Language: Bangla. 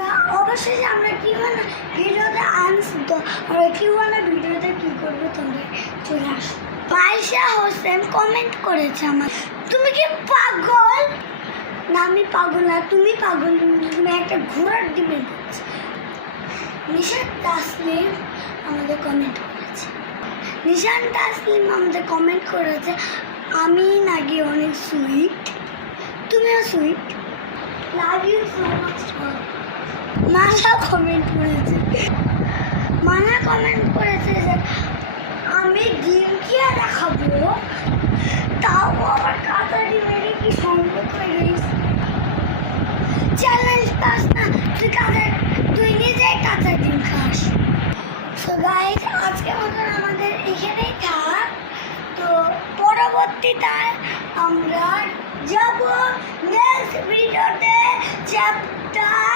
না অবশ্যই আমরা কি মানে ভিডিওতে আনছি তো আমরা কি মানে ভিডিওতে কি করবো তোমরা চলে আসো। মাইশা হোসেন কমেন্ট করেছে আমার, তুমি কি পাগল? না আমি পাগল না, তুমি পাগল, তুমি একটা ঘোড়ার ডিমে দিচ্ছ। নিশান তাসলিম আমাদের কমেন্ট করেছে, নিশান তাসলিম আমাদের কমেন্ট করেছে আমি নাকি অনেক সুইট, তুমিও sweet, love you so much. মানা কমেন্ট করেছে, মানা কমেন্ট করেছে যে আমি ডিম খেয়ে দেখাবো, তাও আবার কাঁচা ডিমের কি সম্ভব হয়ে গেছে। চ্যালেঞ্জ পাস না, তুই নিজেই কাঁচা ডিম খাস। সো গাইস আজকে মতন আমাদের এখানেই থাক, তো পরবর্তীতে আমরা যাব নেক্সট ভিডিওতে চ্যাপ্টার